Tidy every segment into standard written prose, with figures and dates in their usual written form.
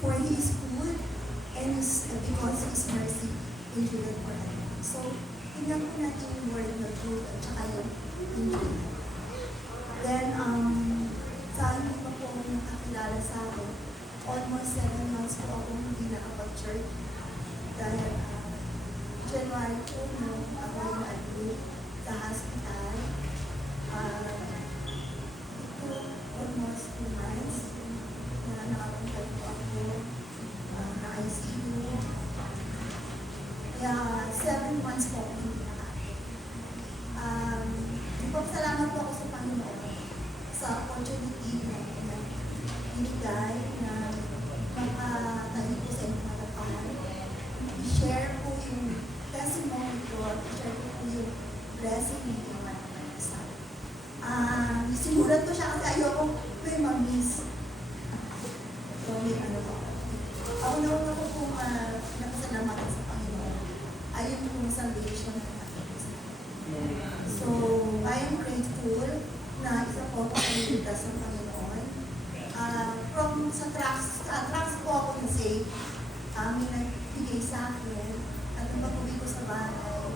For He is good, and because His mercy endureth forever. So, tingnan po natin yung word na good at saka yung endureth. Then, sa hindi pa po ako nakakilala sa akin, almost 7 months po ako hindi nakapag-church. Dahil January po, nung ako yung admit sa hospital, ito almost 2 months na nakapunta po ako na ICU. Kaya 7 months po ako hindi nakapag. Salamat po ako sa Panginoon sa opportunity na binigay na makatayo po sa inyong harapan. I-share po yung testimony ko at i-share po yung blessing na iwan naman sa akin. Simulat ko siya kasi ayoko may ma-miss. So, may ano po. Ako naman ako po napasalamatan sa Panginoon. Ayun yung salvation na natin. So, I am grateful na isa po ako naliligtas ng Panginoon. Sa tracks po ako na-save, may nagbigay sa akin at napag-uwi ko sa bahay.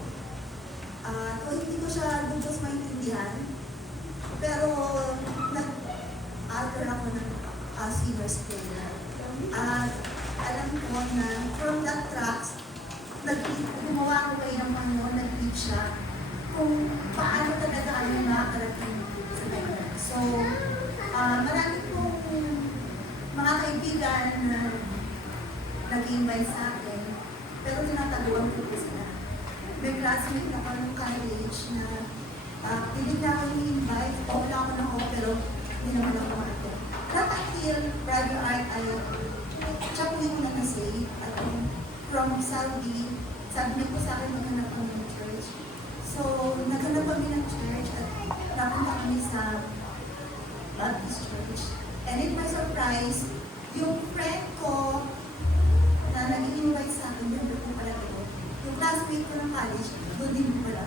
Hindi ko siya lubos maintindihan, pero nag-alter ako ng sinner's prayer. At alam ko na from that tracks, gumawa ko kayo ng Panginoon, nag-lead siya kung paano talaga ano makakarating sa kanya. So, marami pong mga kaibigan na nag-invite sa akin, pero tinataguan ko po sila. May classmate na ng college na hindi na ako i-invite, wala ako na ako, pero hindi naman ako ako. Not until Brother Art ay siya po yung nanasay at from Saudi, sabi niya po sa akin maghanap ko ng church. So, naghanap kami ng church at napunta kami sa Baptist Church. And in my surprise, yung friend ko na nag-invite sa akin, yun po pala ko. Yung classmate ko ng college, doon din po pala.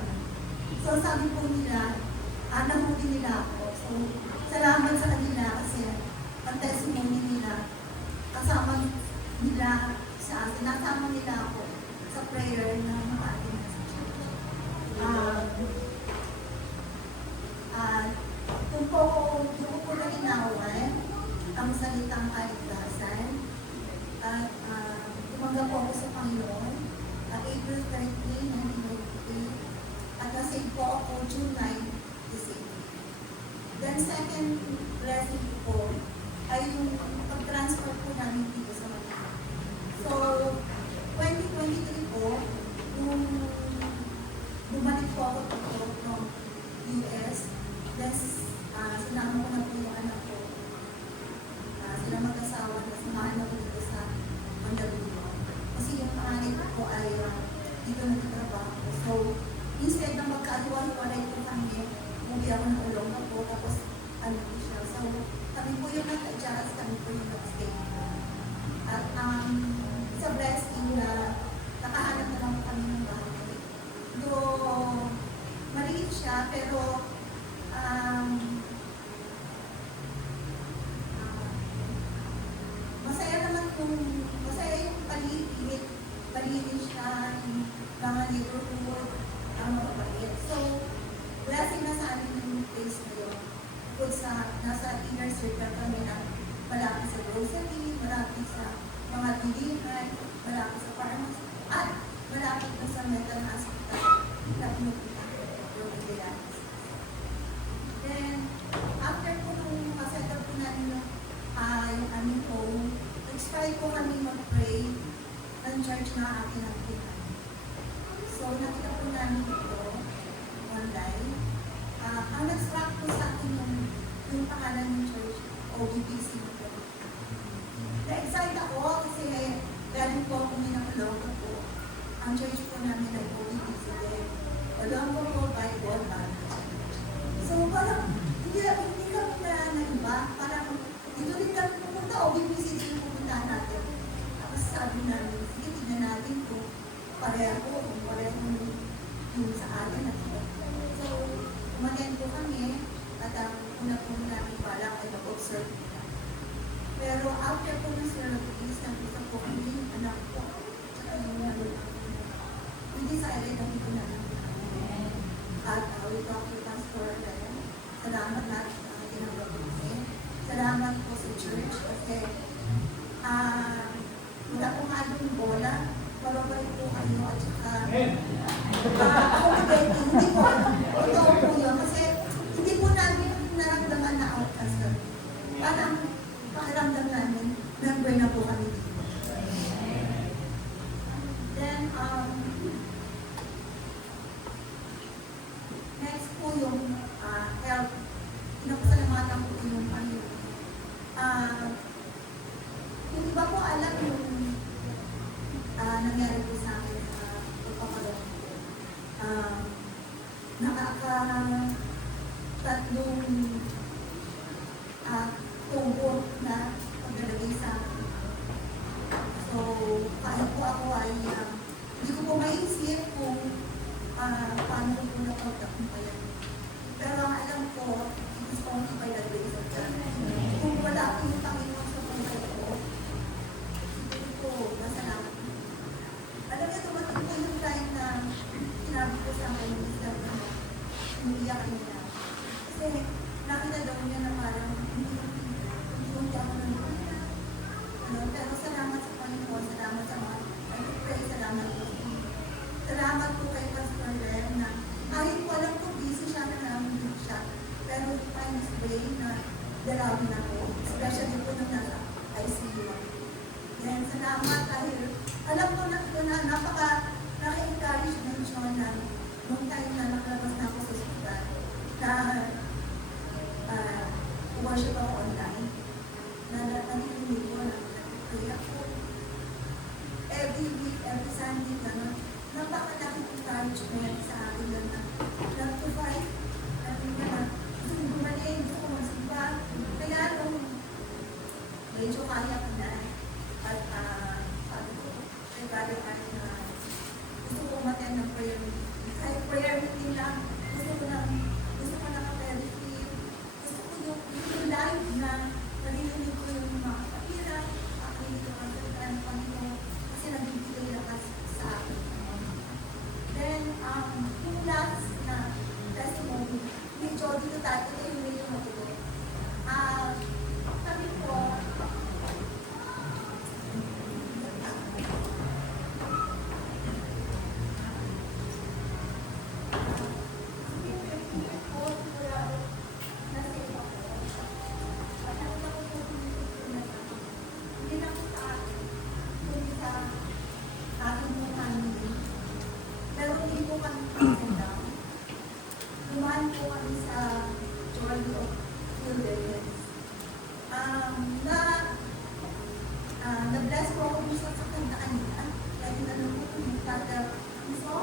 So, sabi po nila, nahuli nila ako. So, salamat sa kanila kasi ang testimony nila, kasama nila sa akin, nasama nila ako sa prayer na makaating sa church. Kung po nalinawan ang salitang kaligtasan at tumanggap po ako sa Panginoon April 13, 1998 at nasave po ako June 9 this year. Then second blessing po ay yung pag-transfer po namin dito sa Manila. So 2023 po, nung bumalik po ako dito ng US, then sinama ko na po yung anak ko. Sila mag-asawa na samahan ako dito sa Mandaluyong. Kasi yung panganay ko ay dito nagtatrabaho. So, instead na magkahiwa-hiwalay po kami, umuwi ako ng ulong po, tapos ano po siya. So, kami po yung nag-adjust, kami po yung nag-stay. At sa blessing na nakahanap na lang kami ng bahay. Though, maliit siya, pero masaya yung paligid siya, yung mga neighborhood, ang mabait. So, blessing na sa amin yung place na yun. Kung nasa inner circle kami na malapit sa grocery, malapit sa mga bilihan, malapit sa pharmacy, at malapit na sa mental hospital na pinupunta yung Ilanis. Then, after po nung kasettle po namin yung aming home, nag-try po kami mag-pray ng church na ating nakikita. So, nakita po namin ito online. Ang nag-struck po sa akin yung pangalan ng church, OBBC. Na-excite ako kasi galing po ako minakulong po. Ang church po namin ay OBBC. Walang po Bible Bible. So, parang hindi kami na iba. Parang dito rin kami pumunta, OBBC din pumuntahan natin. Tapos sabi namin, sige, tignan natin kung pareho yung sa atin. So, umaten po kami at ang una po namin balak ay mag-observe. Pero after po ng service na anak ko. Tsaka yung we decided na dito na lang. At we talked to Pastor Len. Salamat lahat sa ginagawa niya. Salamat po sa church kasi wala po nga yung bola. Marabay po kayo at saka ako hindi po. Totoo po yun kasi hindi po namin naramdaman na outcast kami. Parang pakiramdam namin, member na po kami dito. Then, next po yung health. Pinapasalamatan po yung Panginoon. Yung iba po alam yung nangyari po sa akin sa pagpapagalong ko. Tatlong tubo na paglalagay sa akin. So, kahit po ako ay hindi ko po maisip kung paano ko po napagtakumpayan. Pero ang alam ko, it is only by the grace of God. Kung wala po yung Panginoon sa buhay ko, siguro po, masalamat. Alam niya, tumating po yung time na sinabi ko sa akin yung isang na umiiyak niya. Kasi nakita daw niya na parang hindi ako nangyayari. Pero salamat sa Panginoon, salamat sa mga pray, salamat po. Salamat po kay Pastor Len na kahit po alam ko busy siya na namin din siya. Pero find his way na dalawin ako. Especially po nung nasa ICU. Then salamat dahil alam ko na naka-encourage na siya na nung time na nakalabas na ako sa hospital na worship ako online. Naninig ko na nag-pray ako. Every week, every Sunday na napakalaking encouragement sa akin na nag-provide. Sabi niya na gusto kong gumaling, gusto kong magsimba. Kaya nung medyo kaya ko na at sabi ko, kay Brother Anne na gusto kong attend ng prayer meeting. Kahit prayer meeting lang, gusto ko na ka-fellowship. Gusto ko yung live na narinig ko yung mga kapatira, makinig ko ang salita ng Panginoon kasi nagbibigay lakas sa akin. Then, yung last na testimony, medyo dito tayo, ito yung medyo magulo. Sabi ko, na-bless ko ako sa kandaan niya. Dahil alam ko kung magtatapiso.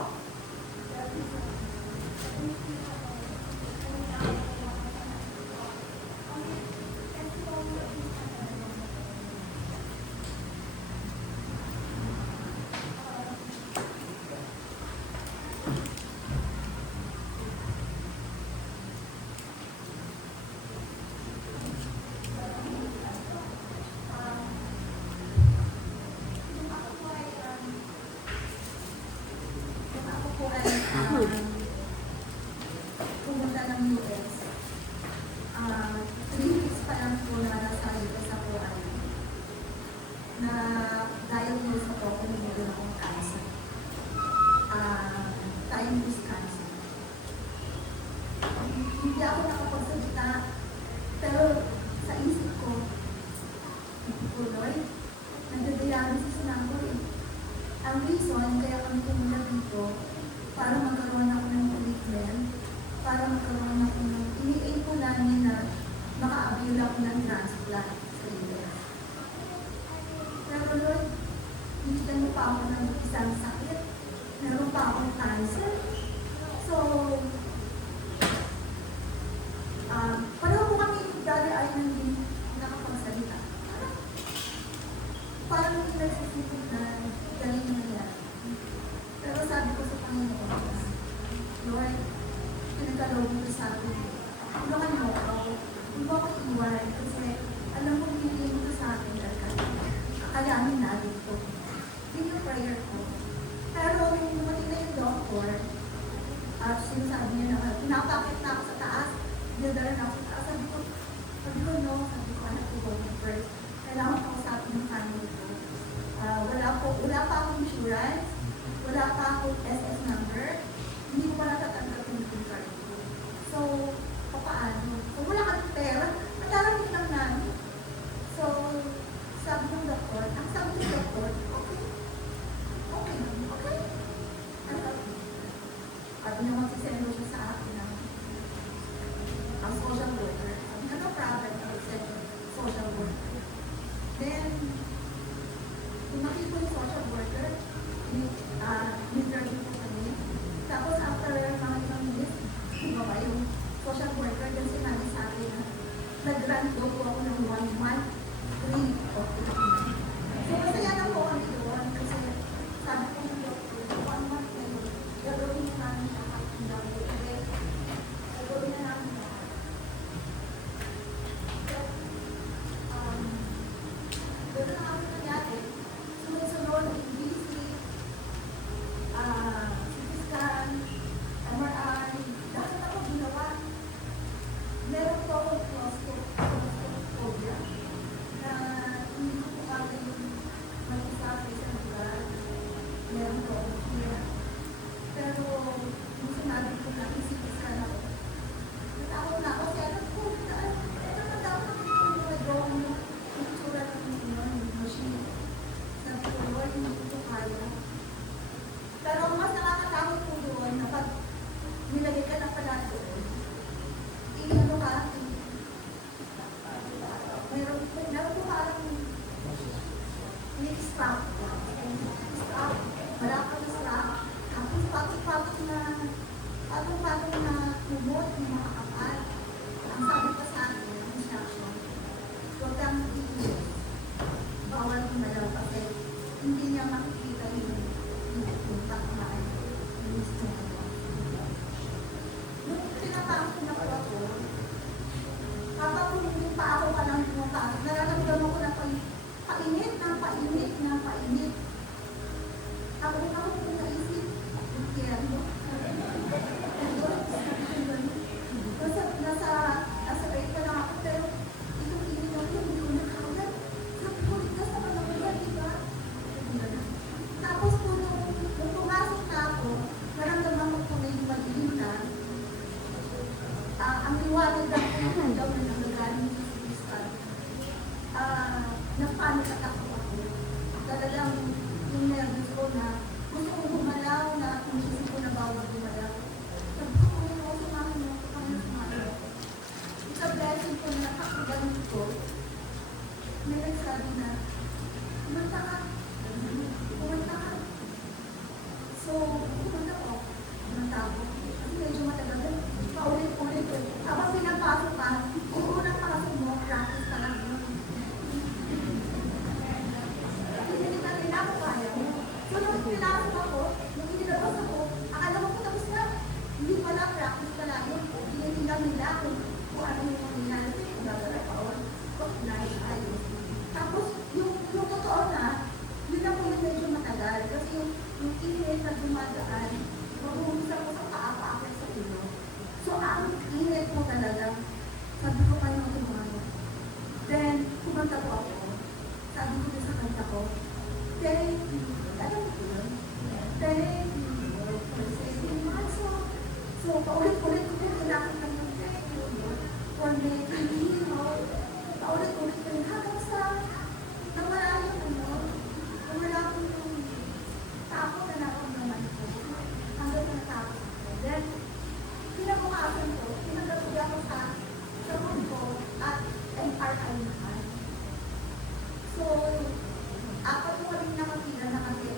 Pumunta ng US. 3 weeks pa lang po na nasa US ako na diagnose ako kung meron akong cancer. Thymus cancer. Hindi ako nakapagsalita, pero sa isip ko, Lord, nagdadialysis na ako eh. Ang reason kaya kami pumunta dito, para magkaroon ako ng treatment, para magkaroon ako ng, ini-aim po namin na maka-avail ako ng transplant sa US. Pero Lord, bigyan mo pa ako ng isang sakit, meron pa akong cancer. So, pareho po kami, Brother Arnan din nakapagsalita. Parang hindi nagsisipid na galing nangyari. Pero sabi ko sa Panginoon, Lord, pinagkaloob mo sa akin. Tulungan mo ako. Hindi mo ako iwan kasi alam mo, hindi mo sa akin dahil kakayanin natin ito. doktor, at sinasabi niya na, pinapakit na ako sa taas, dinadala na ako sa taas. Sabi ko, no, sabi ko, anak ko, go first. Kailangan ko sa atin ng family ko. Wala pa akong insurance, wala pa akong SS number, hindi ko pa natatanggap yung green card ko. So, paano? So, wala kang pera, matalamin lang namin. So, sabi ng doktor, ang sabi ng doktor, okay. Sabi niya, magsisendo siya sa akin ang social worker. Sabi niya, no problem, I'll send social worker. Then, tumakit ko yung social worker, interview ko kami. Tapos, after mga ilang minutes, bumaba yung social worker, then sinabi sa akin na nag-grant daw po ako ng 1 month free of treatment. So, masaya na po kami doon kasi sabi ko yung doctor, 1 month na yun, gagawin na namin lahat ng gagawin. Gagawin na namin lahat. Gagawin na kami nangyari. Sunod-sunod, ABC, CT scan, MRI, lahat na ako ginawa. Meron po akong claustrophobia na hindi ko po kaya yung mag-isa sa isang lugar. Meron po akong fear. Pero, yung sinabi ko na isip-isip ako. Natakot na ako kasi alam ko, ito na dapat ko yung nag-gawin yung itsura ng machine. Sabi ko, Lord, hindi ko kaya. Pero ang mas nakakatakot po doon na pag nilagay ka na pala doon, ano ka, meron po parang strap, wala kang strap, tapos patong-patong na kumot na makakapal. Ang sabi pa sa akin, ang instruction, huwag kang iinis, bawal kumalaw kasi hindi niya makikita yung pagkakaan, yung gusto mo. Nung pinapakot na po ako, habang yung pa ako pa lang pumapasok, nararamdaman ko na painit. Ako po naisip, kaya ano? Nasa rate pa lang ako, pero itong init ako, hindi ko nakakaya. Sabi ko, ligas naman ako yan, diba? Tapos po, nung pumasok na ako, naramdaman ko po na yung madilim na, ang liwanag na po daw na nanggagaling sa Kristal, napanik ako. Talagang yung nervous ko na gusto kong gumalaw na kung isip ko na bawal gumalaw. Sabi ko, kung ako sumahin mo, kung sumahin. It's a blessing ko na nakakaganit ko. May nagsabi na, kumanta ka. So, kumanta ko. Kumanta ko. Kasi medyo matagal. Paulit-ulit ko. Habang pinapasok ka, kung unang pasok mo, practice ka lang yun. Hindi na ako kaya mo. So, nung pinasok ako, nung inilabas ako, akala ko tapos na. Hindi pala, practice pala yun. Hindi lang nila kung ano yung mangyayari. Kung gagawin pa ako, kung ayos. Tapos, yung totoo na, yun na po yung medyo matagal. Kasi yung init na dumadaan, mag-uusap ko sa paa-paakit sa ilo. So, ang init po talaga, sabi ko kayo ng tumano. Then, kumanta po ako. Sabi ko sa kanta ko, thank you. Alam mo yun? Thank you for saving my soul. So, paulit-ulit ko yung kailangan ng thank you for making me whole. Paulit-ulit ko yung hanggang sa nawala akong yung takot na nakamdaman ko. Hanggang sa natakot ko. Then, kinabukasan ko, pinagabi ako sa room ko at MRI naman. So, apat mo rin nakapila na kasi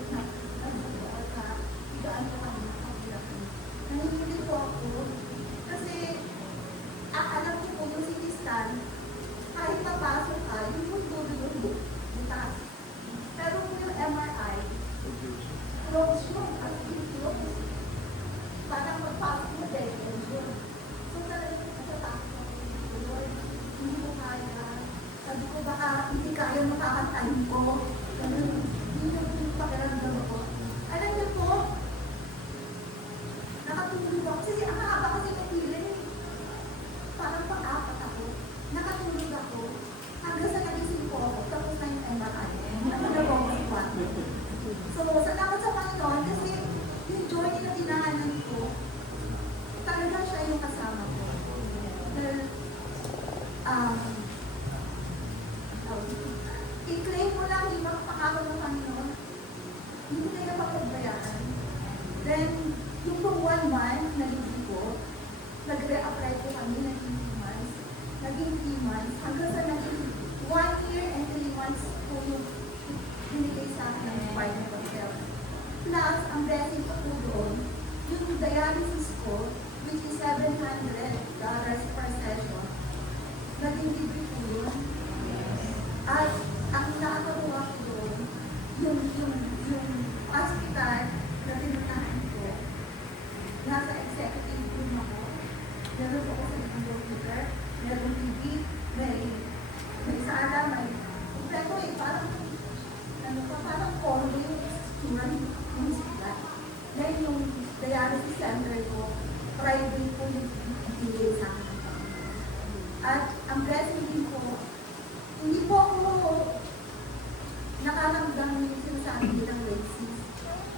nakaramdam yung sinasabi nilang racist.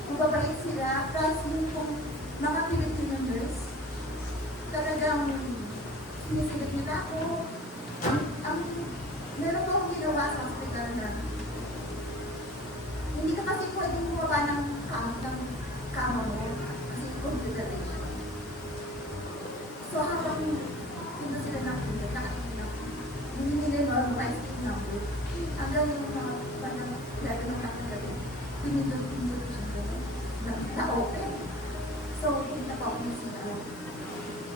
Mababait sila, plus yung kung mga Filipino nurse, talagang sinisilip nila ako. Meron akong ginawa sa hospital na hindi ka kasi pwedeng bumaba ng kama mo kasi complication. So habang hindi sila nakikita, hindi nila ma-rice number. Hanggang yung mga parang level ng nakalagay, pinindot-pindot siya na-open. So, pinaka-open sila.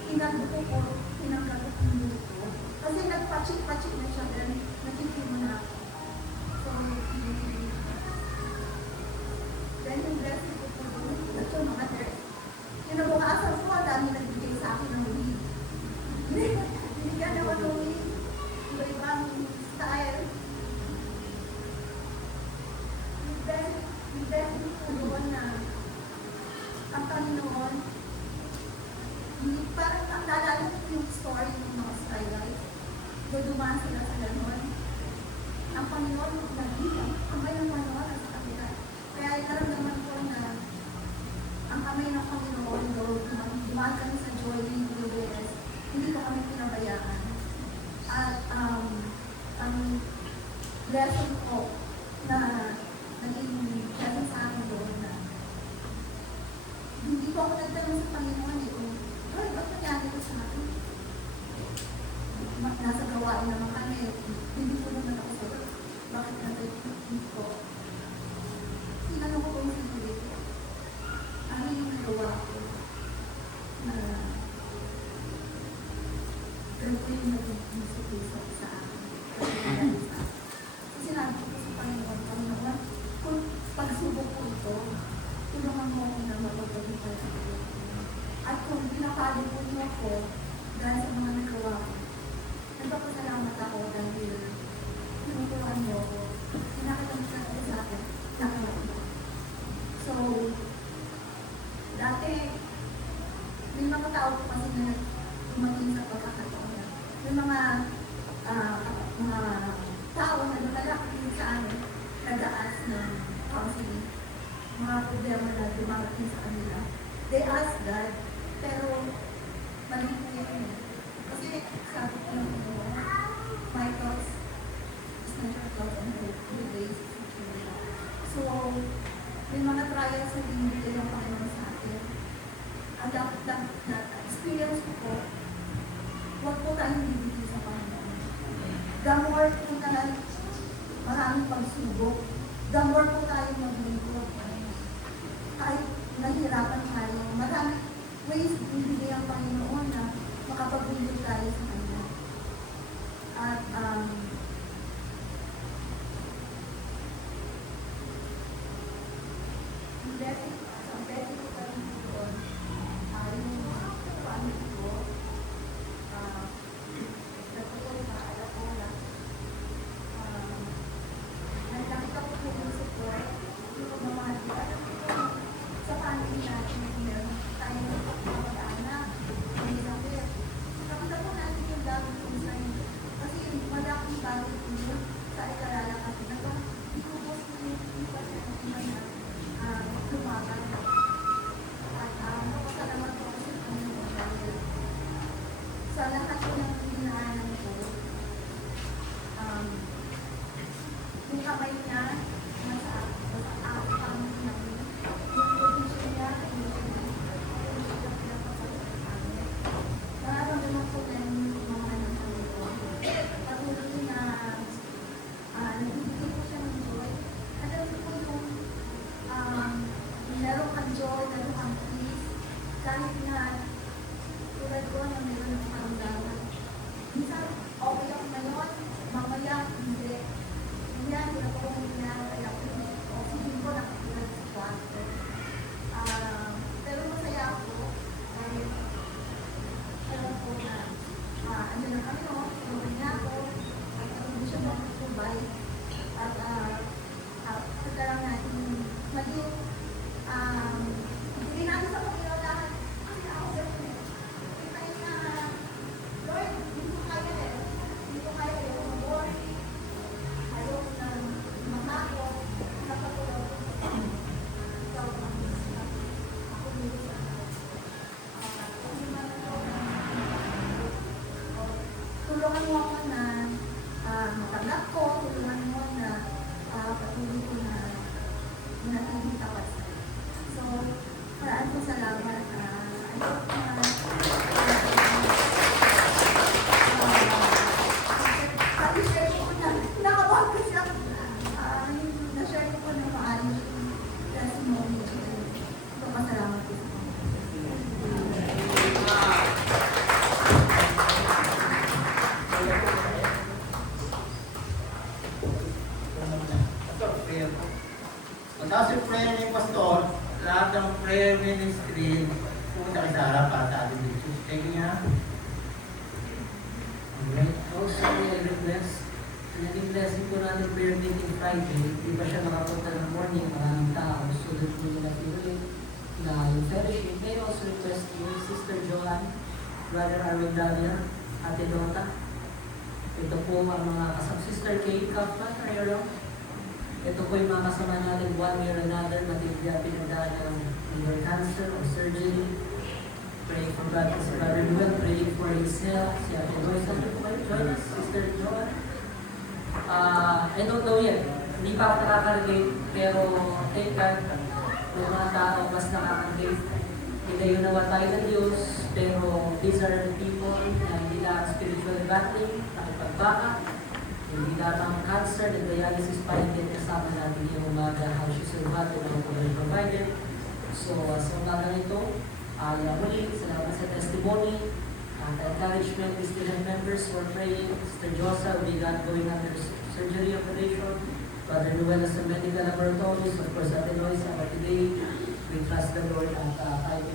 Pinagbuto ko, pinagkagutin ko. Kasi nagpachik-pachik na siya dahil nakikita mo na. So, then yung blessing ko po doon, ito mga nurse. Kinabukasan ko, ang dami nagbigay sa akin ng weed. Hindi ka naman ng weed. Iba-ibang style. Yung blessing ko doon na ang Panginoon, hindi parang naalala ko yung story ng mga skylight. Dudumaan sila sa ganon. Ang Panginoon, nagbilang, kamay ng Panginoon nasa kanila. Kaya naramdaman ko na ang kamay ng Panginoon, dumaan kami sa Joy in UBS, hindi ko kami pinabayaan. At ang lesson ko na naging lesson sa akin doon na hindi ko ako nagtanong sa Panginoon eh, Lord, ba't nangyari ko sa akin? Nasa gawain naman kami, hindi ko naman ako sa Lord. Bakit nag-repeat ko? Sinanong ko kung sino ko. Ano yung nagawa ko na ganito yung naging sa akin? Kasi sinabi ko sa Panginoon, kung pagsubok ko ito, tulungan mo ako na mapagpagitan sa iyo. At kung pinapalo po niyo ako dahil sa mga nagawa ko, nagpapasalamat ako dahil tinutuan niyo ako. Pinakalaman ko sa akin, nakalaman ko. So, dati, may mga tao po kasi na tumating sa pagkakataon na may mga tao na nakalakit sa amin, nag-aas ng counseling, mga problema na dumarating sa kanila. They ask God, pero mali po yan. Kasi sabi ko lang ito, my thoughts is not your thoughts on the days of situation. So, may mga trials na binibigay ng Panginoon sa atin. At na-experience ko po, huwag po tayong bibigay sa Panginoon. The more po na maraming pagsubok, the more po tayong maglingkod. Kahit nahihirapan tayo, maraming ways bibigay ang Panginoon na makapaglingkod tayo sa Kanya. At ang blessing ko pa rin doon, yung family ko, nagpapalala na alam ko na nakita ko po yung support, yung pagmamahal ko, alam ko sa family natin, meron tayo mag-anak, may sakit. Nakita po natin yung dami kong sign. Kasi madaming bagay po yun sa ikalala kasi. Hindi ko po yung iba siya na lumaban. Tapos yung prayer ni Pastor, lahat ng prayer ministry, pumunta kay Sarah para sa ating Jesus. Thank you niya. Alright. Also, may request. Naging blessing po natin prayer meeting Friday. Di ba siya makapunta ng morning, maraming tao. So, doon po nila pinulit na yung fellowship. May also request yung Sister Joanne, Brother Arwin Davia, Ate Dota. Ito po ang mga kasama. Sister Kate Kaufman, Ayoro. Ito po yung mga kasama natin one way or another. Matibigyan pinagdaan ng liver cancer or surgery. Pray for God si Brother Noel. Pray for his health. Si Ate Joyce. Ano po kayo? Join us, Sister Joanne. I don't know yet. Hindi pa ako nakaka-relate. Pero thank God. Yung mga tao mas nakaka-relate. Ilayo naman tayo ng Diyos. Pero these are the people na hindi lang spiritual battling, nakipagbaka, hindi latang cancer, dialysis pa yung kasama natin yung umaga, how she survived, and how she provided. So, sa umaga nito, muli, salamat sa testimony, encouragement, we still have members who are praying. Sister Josa will be going under surgery operation. Brother Noel sa medical laboratories, of course, Ate Lois, today, we trust the Lord at tayo